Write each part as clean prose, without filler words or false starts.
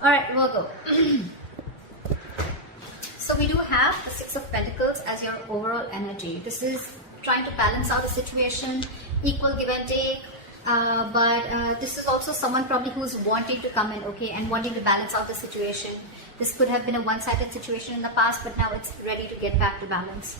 All right, Virgo. So we do have the Six of Pentacles as your overall energy. This is trying to balance out the situation, equal give and take. But this is also someone probably who's wanting to come in, okay, and wanting to balance out the situation. This could have been a one-sided situation in the past, but now it's ready to get back to balance.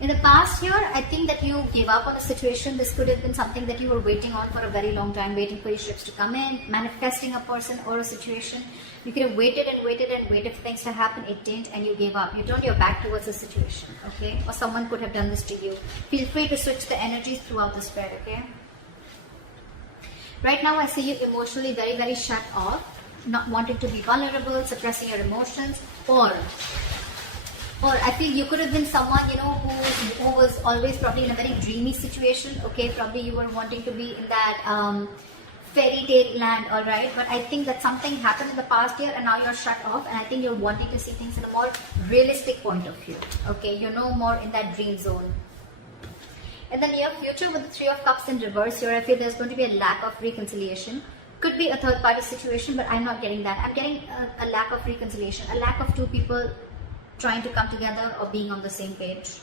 In the past year, I think that you gave up on the situation. This could have been something that you were waiting on for a very long time, waiting for your ships to come in, manifesting a person or a situation. You could have waited and waited and waited for things to happen. It didn't, and you gave up. You turned your back towards the situation, okay? Or someone could have done this to you. Feel free to switch the energies throughout the spread, okay? Right now, I see you emotionally very, very shut off, not wanting to be vulnerable, suppressing your emotions, or I feel you could have been someone, you know, who was always probably in a very dreamy situation, okay? Probably you were wanting to be in that fairy tale land, all right? But I think that something happened in the past year and now you're shut off, and I think you're wanting to see things in a more realistic point of view, okay? You're no more in that dream zone. In the near future, with the Three of Cups in reverse here, I feel there's going to be a lack of reconciliation. Could be a third party situation, but I'm not getting that. I'm getting a lack of reconciliation, a lack of two people trying to come together or being on the same page.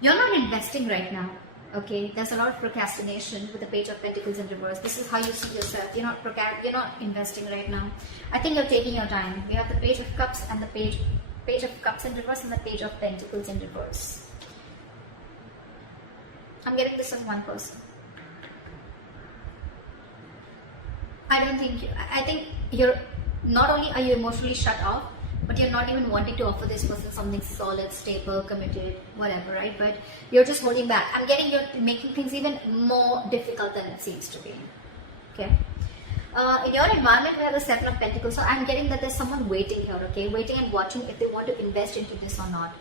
You're not investing right now, okay? There's a lot of procrastination with the Page of Pentacles in reverse. This is how you see yourself. You're not investing right now. I think you're taking your time. You have the Page of Cups and the Page of Cups in reverse and the Page of Pentacles in reverse. I'm getting this on one person. I think you're, not only are you emotionally shut off, but you're not even wanting to offer this person something solid, stable, committed, whatever, right? But you're just holding back. I'm getting you're making things even more difficult than it seems to be, okay? In your environment, we have the Seven of Pentacles, so I'm getting that there's someone waiting here, okay? Waiting and watching if they want to invest into this or not.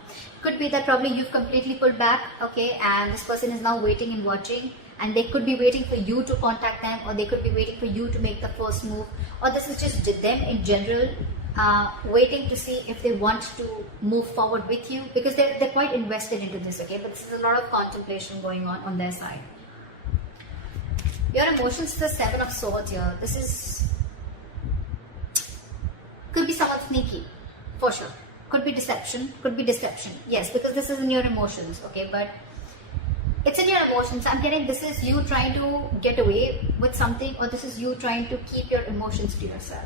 Could be that probably you've completely pulled back, okay? And this person is now waiting and watching, and they could be waiting for you to contact them, or they could be waiting for you to make the first move, or this is just them in general, waiting to see if they want to move forward with you, because they're quite invested into this, okay? But this is a lot of contemplation going on their side. Your emotions is the Seven of Swords here. This is, could be someone sneaky, for sure. Could be deception, yes, because this is in your emotions, okay? But it's in your emotions. I'm getting this is you trying to get away with something, or this is you trying to keep your emotions to yourself.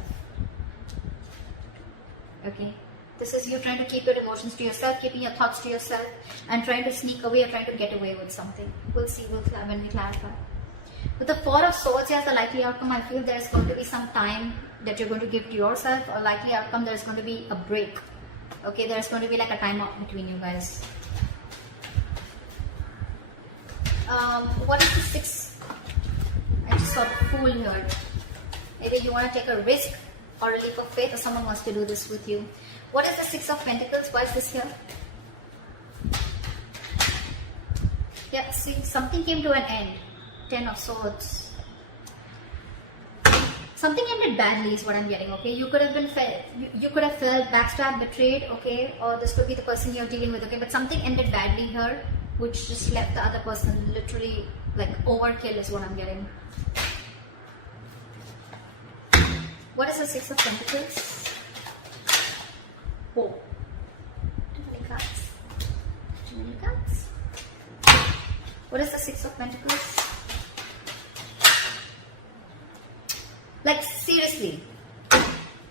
Okay, this is you trying to keep your emotions to yourself, keeping your thoughts to yourself, and trying to sneak away or trying to get away with something. We'll see when we clarify. With the Four of Swords, as the likely outcome, I feel there's going to be some time that you're going to give to yourself, or likely outcome there's going to be a break. Okay, there's going to be like a time out between you guys. What is the Six? I just saw the Fool here. Maybe you want to take a risk or a leap of faith, or someone wants to do this with you. What is the Six of Pentacles? Why is this here? Yeah, see, something came to an end. Ten of Swords. Something ended badly is what I'm getting, okay? You could have been you could have felt backstabbed, betrayed, okay? Or this could be the person you're dealing with, okay? But something ended badly here, which just left the other person literally like overkill is what I'm getting. What is the Six of Pentacles? Oh, too many cards. Too many cards. What is the Six of Pentacles? Like seriously,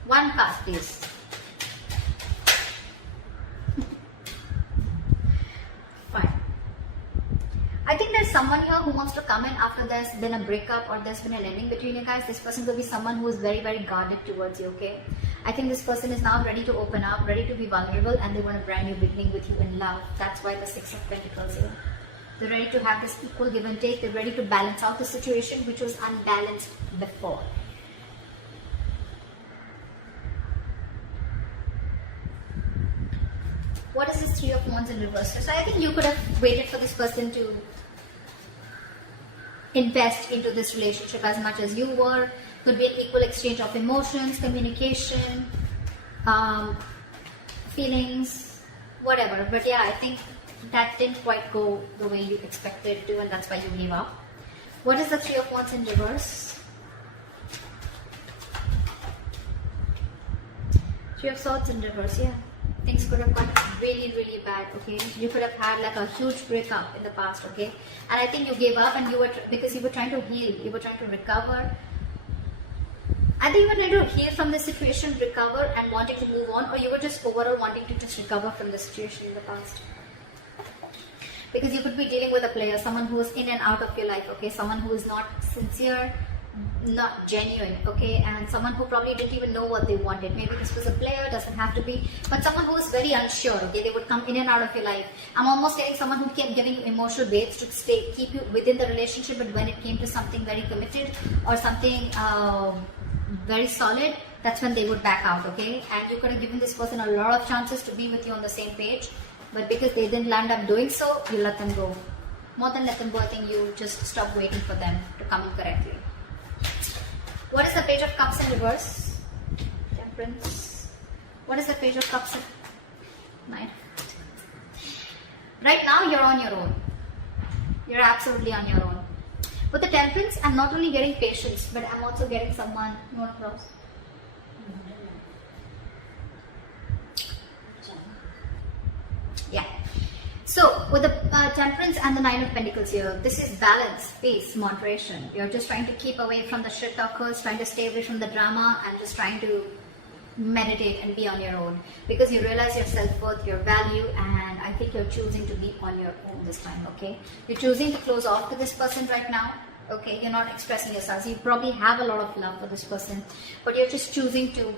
one card please. Fine. I think there's someone here who wants to come in after there's been a breakup or there's been an ending between you guys. This person will be someone who is very, very guarded towards you, okay? I think this person is now ready to open up, ready to be vulnerable, and they want a brand new beginning with you in love. That's why the Six of Pentacles here. They're ready to have this equal give and take. They're ready to balance out the situation which was unbalanced before. What is this Three of Wands in reverse? So I think you could have waited for this person to invest into this relationship as much as you were. Could be an equal exchange of emotions, communication, feelings, whatever. But yeah, I think that didn't quite go the way you expected it to, and that's why you gave up. What is the Three of Wands in reverse? Three of Swords in reverse, yeah. Things could have gone really, really bad, okay? You could have had like a huge breakup in the past, okay? And I think you gave up and you were, because you were trying to heal, you were trying to recover. I think you were trying to heal from the situation, recover and wanting to move on, or you were just overall wanting to just recover from the situation in the past. Because you could be dealing with a player, someone who is in and out of your life, okay? Someone who is not sincere, not genuine, okay? And someone who probably didn't even know what they wanted. Maybe this was a player, doesn't have to be, but someone who is very unsure, okay? They would come in and out of your life. I'm almost getting someone who kept giving you emotional baits to keep you within the relationship, but when it came to something very committed or something very solid, that's when they would back out, okay? And you could have given this person a lot of chances to be with you on the same page, but because they didn't land up doing so, you let them go. More than let them go, I think you just stop waiting for them to come in correctly. What is the Page of Cups in reverse? Temperance. What is the Page of Cups in... Nine. Right now, you're on your own. You're absolutely on your own. With the Temperance, I'm not only getting patience, but I'm also getting someone... What cross? Yeah. So, with the Temperance and the Nine of Pentacles here, this is balance, peace, moderation. You're just trying to keep away from the shit talkers, trying to stay away from the drama, and just trying to meditate and be on your own. Because you realize your self-worth, your value, and I think you're choosing to be on your own this time, okay? You're choosing to close off to this person right now, okay? You're not expressing yourself. You probably have a lot of love for this person, but you're just choosing to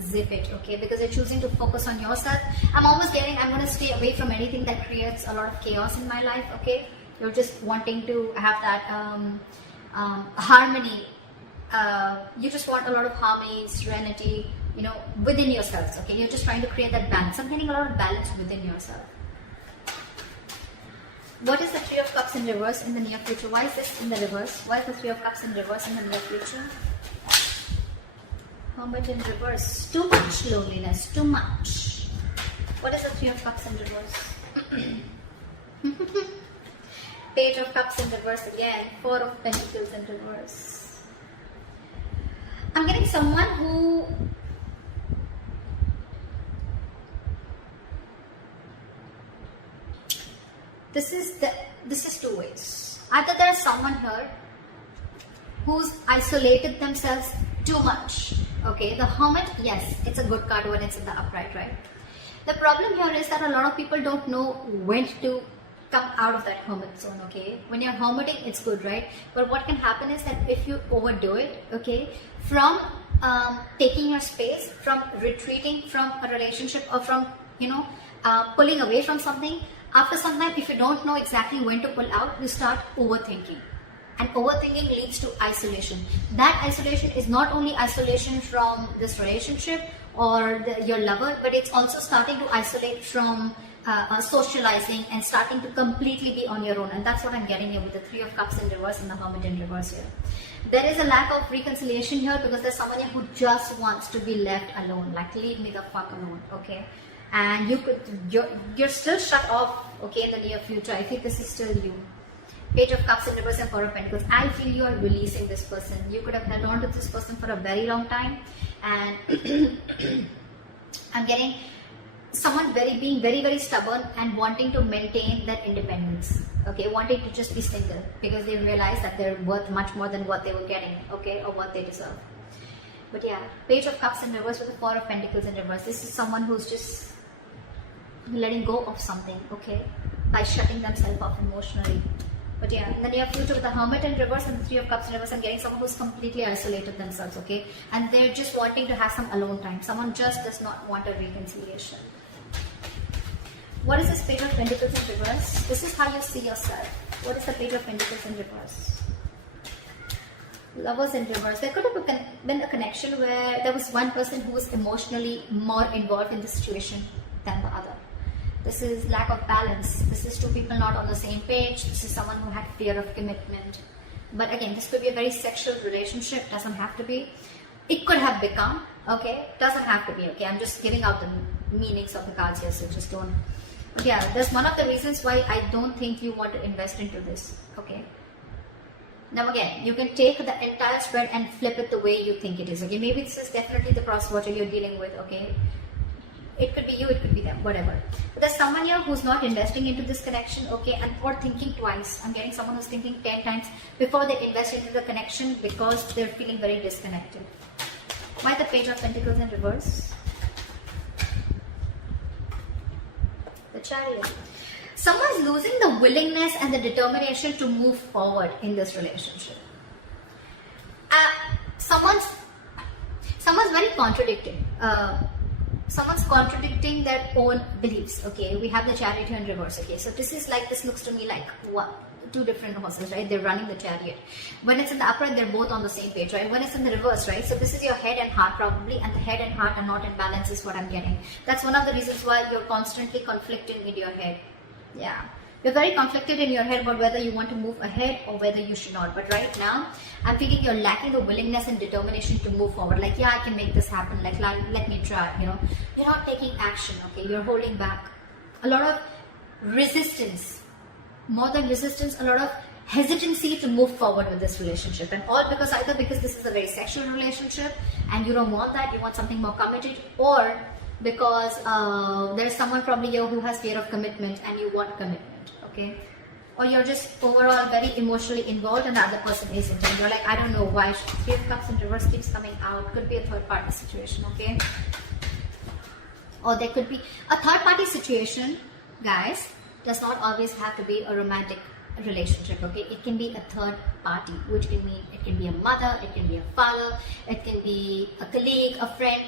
zip it, okay? Because you're choosing to focus on yourself. I'm almost getting, I'm going to stay away from anything that creates a lot of chaos in my life, okay? You're just wanting to have that harmony. You just want a lot of harmony, serenity, you know, within yourselves, okay? You're just trying to create that balance. I'm getting a lot of balance within yourself. What is the Three of Cups in reverse in the near future? Why is this in the reverse? Why is the Three of Cups in reverse in the near future? Hermit in reverse. Too much loneliness. Too much. What is the Three of Cups in reverse? Page of Cups in reverse again. Four of Pentacles in reverse. I'm getting someone who... This is two ways. Either there is someone here who's isolated themselves too much. Okay, the Hermit, yes, it's a good card when it's in the upright, right? The problem here is that a lot of people don't know when to come out of that Hermit zone, okay? When you're hermiting, it's good, right? But what can happen is that if you overdo it, okay, from taking your space, from retreating from a relationship, or from, you know, pulling away from something, after some time, if you don't know exactly when to pull out, you start overthinking. And overthinking leads to isolation. That isolation is not only isolation from this relationship or your lover, but it's also starting to isolate from socializing and starting to completely be on your own. And that's what I'm getting here with the Three of Cups in reverse and the Hermit in reverse here. There is a lack of reconciliation here because there's someone here who just wants to be left alone. Like, leave me the fuck alone, okay? And you're still shut off, okay, in the near future. I think this is still you. Page of Cups in reverse and Four of Pentacles. I feel you are releasing this person. You could have held on to this person for a very long time, and I'm getting someone being very stubborn and wanting to maintain their independence. Okay, wanting to just be single because they realize that they're worth much more than what they were getting, okay, or what they deserve. But yeah, Page of Cups in reverse with the Four of Pentacles in reverse. This is someone who's just letting go of something, okay, by shutting themselves off emotionally. But yeah, in the near future with the Hermit in reverse and the Three of Cups in reverse, I'm getting someone who's completely isolated themselves, okay? And they're just wanting to have some alone time. Someone just does not want a reconciliation. What is this Page of Pentacles in reverse? This is how you see yourself. What is the Page of Pentacles in reverse? Lovers in reverse. There could have been a connection where there was one person who was emotionally more involved in the situation than the other. This is lack of balance. This is two people not on the same page. This is someone who had fear of commitment. But again, this could be a very sexual relationship. Doesn't have to be. It could have become. Okay, doesn't have to be. Okay, I'm just giving out the meanings of the cards here, so just don't. But yeah, that's one of the reasons why I don't think you want to invest into this. Okay, Now again, you can take the entire spread and flip it the way you think it is, okay? Maybe this is definitely the cross watcher you're dealing with, okay? It could be you, it could be them, whatever. But there's someone here who's not investing into this connection, okay, and or thinking twice. I'm getting someone who's thinking 10 times before they invest into the connection because they're feeling very disconnected. Why the Page of Pentacles in reverse? The Chariot. Someone's losing the willingness and the determination to move forward in this relationship. Someone's very contradicting. Someone's contradicting their own beliefs, okay? We have the Chariot here in reverse, okay? So this looks to me like what? Two different horses, right? They're running the chariot. When it's in the upright, they're both on the same page, right? When it's in the reverse, right? So this is your head and heart probably, and the head and heart are not in balance is what I'm getting. That's one of the reasons why you're constantly conflicting in your head. Yeah. You're very conflicted in your head about whether you want to move ahead or whether you should not. But right now, I'm feeling you're lacking the willingness and determination to move forward. Like, yeah, I can make this happen. Like let me try, you know. You're not taking action, okay? You're holding back. A lot of resistance. More than resistance, a lot of hesitancy to move forward with this relationship. And all because either because this is a very sexual relationship and you don't want that, you want something more committed, or because there's someone probably here who has fear of commitment and you want commitment, okay? Or you're just overall very emotionally involved and the other person isn't. And you're like, I don't know why. Three of Cups in reverse keeps coming out. Could be a third party situation, okay? Or there could be a third party situation, guys. Does not always have to be a romantic relationship, okay? It can be a third party, which can mean it can be a mother, it can be a father, it can be a colleague, a friend,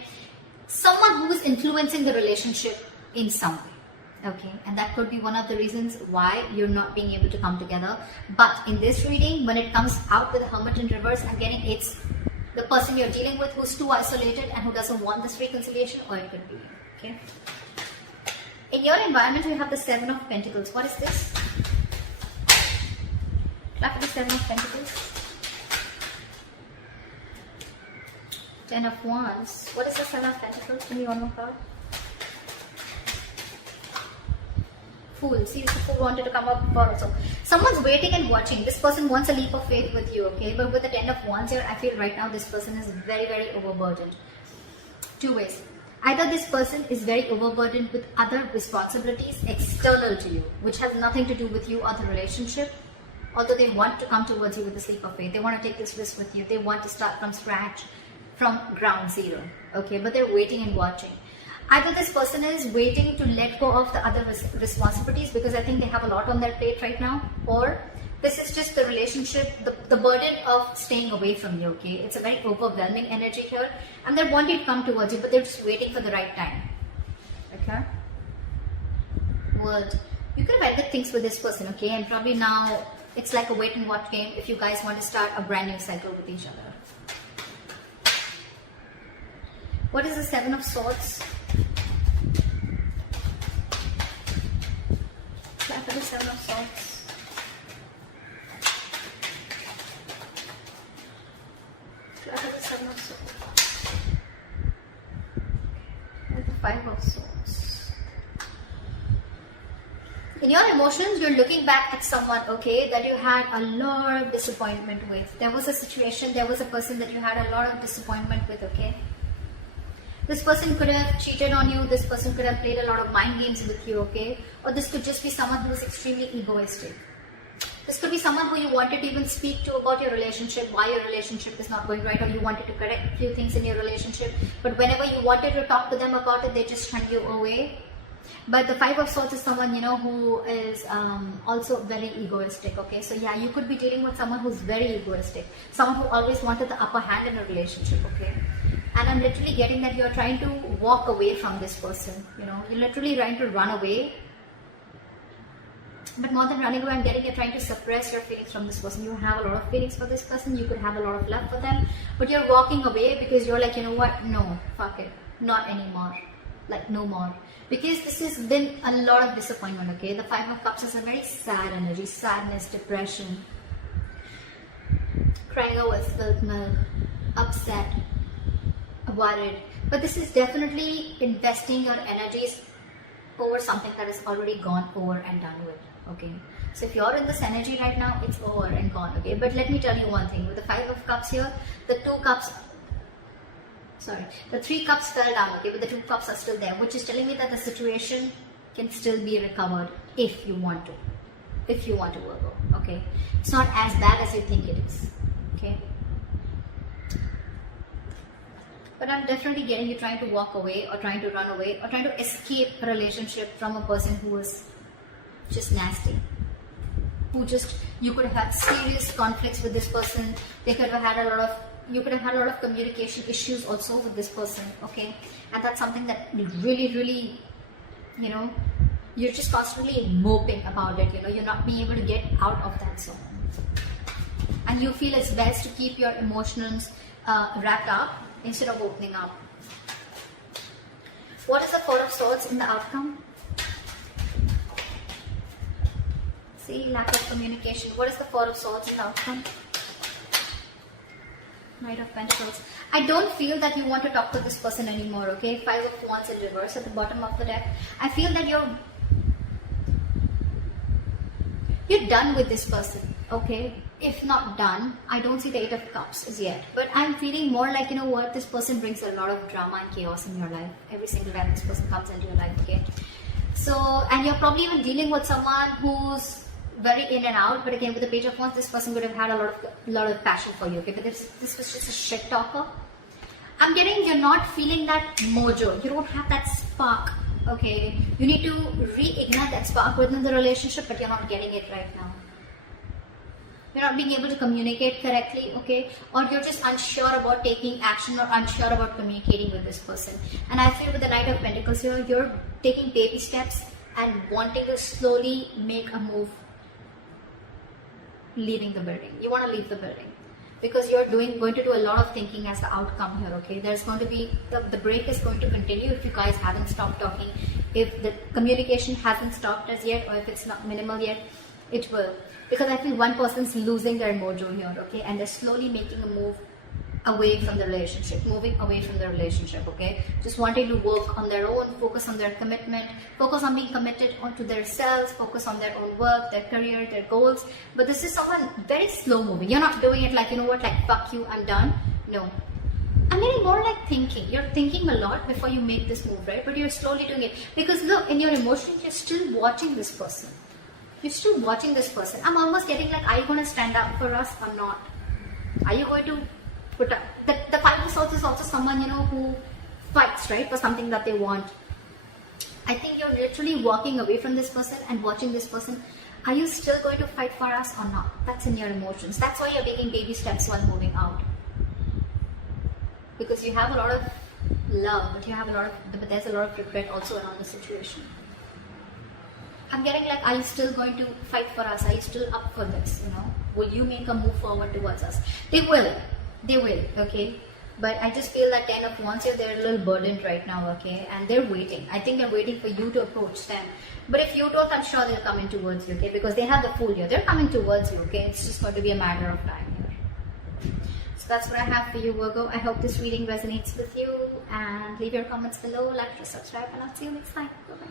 someone who is influencing the relationship in some way, okay? And that could be one of the reasons why you're not being able to come together. But in this reading, when it comes out with the Hermit in reverse, I'm getting it's the person you're dealing with who's too isolated and who doesn't want this reconciliation, or it could be you, okay? In your environment, you have the Seven of Pentacles. What is this? Clap for the Seven of Pentacles. Ten of Wands. What is the Seven of Pentacles? Give me one more card. Fool. See, the Fool wanted to come up before also. Someone's waiting and watching. This person wants a leap of faith with you, okay? But with the Ten of Wands here, I feel right now this person is very, very overburdened. Two ways. Either this person is very overburdened with other responsibilities external to you, which has nothing to do with you or the relationship, although they want to come towards you with the leap of faith. They want to take this risk with you. They want to start from scratch, from ground zero, okay? But they're waiting and watching. Either this person is waiting to let go of the other responsibilities because I think they have a lot on their plate right now, or this is just the relationship, the burden of staying away from you, okay? It's a very overwhelming energy here. And they're wanting to come towards you, but they're just waiting for the right time. Okay? World. You could have ended things with this person, okay? And probably now, it's like a wait and watch game if you guys want to start a brand new cycle with each other. What is the Seven of Swords? Clap for the Seven of Swords. Five of Swords. In your emotions, you're looking back at someone, okay, that you had a lot of disappointment with. There was a situation, there was a person that you had a lot of disappointment with, okay? This person could have cheated on you, this person could have played a lot of mind games with you, okay? Or this could just be someone who is extremely egoistic. This could be someone who you wanted to even speak to about your relationship, why your relationship is not going right, or you wanted to correct a few things in your relationship. But whenever you wanted to talk to them about it, they just shun you away. But the Five of Swords is someone, you know, who is also very egoistic, okay? So yeah, you could be dealing with someone who's very egoistic. Someone who always wanted the upper hand in a relationship, okay? And I'm literally getting that you're trying to walk away from this person, you know? You're literally trying to run away. But more than running away, I'm getting you're trying to suppress your feelings from this person. You have a lot of feelings for this person. You could have a lot of love for them. But you're walking away because you're like, you know what? No, fuck it. Not anymore. Like, no more. Because this has been a lot of disappointment, okay? The Five of Cups is a very sad energy. Sadness, depression. Crying over spilled milk. Upset. Worried. But this is definitely investing your energies over something that is already gone over and done with. okay? So if you're in this energy right now, it's over and gone, okay? But let me tell you one thing. With the 5 of Cups here, the 2 cups, sorry, the 3 cups fell down, okay? But the 2 cups are still there, which is telling me that the situation can still be recovered if you want to. If you want to, Virgo, okay? It's not as bad as you think it is, okay? But I'm definitely getting you trying to walk away or trying to run away or trying to escape a relationship from a person who is just nasty. Who just, you could have had serious conflicts with this person. They could have had a lot of, you could have had a lot of communication issues also with this person, okay? And that's something that really, really, you know, you're just constantly moping about it, you know, you're not being able to get out of that zone. And you feel it's best to keep your emotions wrapped up instead of opening up. What is the 4 of Swords in the outcome? See, lack of communication. What is the 4 of Swords in the outcome? Knight of Pentacles. I don't feel that you want to talk to this person anymore, okay? 5 of Wands in reverse at the bottom of the deck. I feel that you're done with this person, okay? If not done, I don't see the 8 of Cups as yet. But I'm feeling more like, you know what, this person brings a lot of drama and chaos in your life. Every single time this person comes into your life, okay? So, and you're probably even dealing with someone who's very in and out. But again, with the Page of Wands, this person would have had a lot of passion for you, okay? But this was just a shit talker. I'm getting you're not feeling that mojo. You don't have that spark, okay? You need to reignite that spark within the relationship, but you're not getting it right now. You're not being able to communicate correctly, okay? Or you're just unsure about taking action or unsure about communicating with this person. And I feel with the Knight of Pentacles here, you're taking baby steps and wanting to slowly make a move leaving the building. You want to leave the building because you're going to do a lot of thinking as the outcome here, okay? There's going to be, the break is going to continue if you guys haven't stopped talking. If the communication hasn't stopped as yet, or if it's not minimal yet, it will. Because I feel one person's losing their mojo here, okay? And they're slowly making a move away from the relationship, moving away from the relationship, okay? Just wanting to work on their own, focus on their commitment, focus on being committed onto themselves, focus on their own work, their career, their goals. But this is someone very slow moving. You're not doing it like, you know what, like, fuck you, I'm done. No. I'm getting more like thinking. You're thinking a lot before you make this move, right? But you're slowly doing it. Because look, in your emotions, you're still watching this person. You're still watching this person. I'm almost getting like, are you going to stand up for us or not? Are you going to put up? The 5 of Swords is also someone, you know, who fights, right, for something that they want. I think you're literally walking away from this person and watching this person. Are you still going to fight for us or not? That's in your emotions. That's why you're taking baby steps while moving out. Because you have a lot of love, but there's a lot of regret also around the situation. I'm getting like, are you still going to fight for us? Are you still up for this, you know? Will you make a move forward towards us? They will, okay? But I just feel that 10 of Wands here, they're a little burdened right now, okay? And they're waiting. I think they're waiting for you to approach them. But if you don't, I'm sure they'll come in towards you, okay? Because they have the Fool here. They're coming towards you, okay? It's just going to be a matter of time here. So that's what I have for you, Virgo. I hope this reading resonates with you. And leave your comments below, like, subscribe, and I'll see you next time. Bye-bye.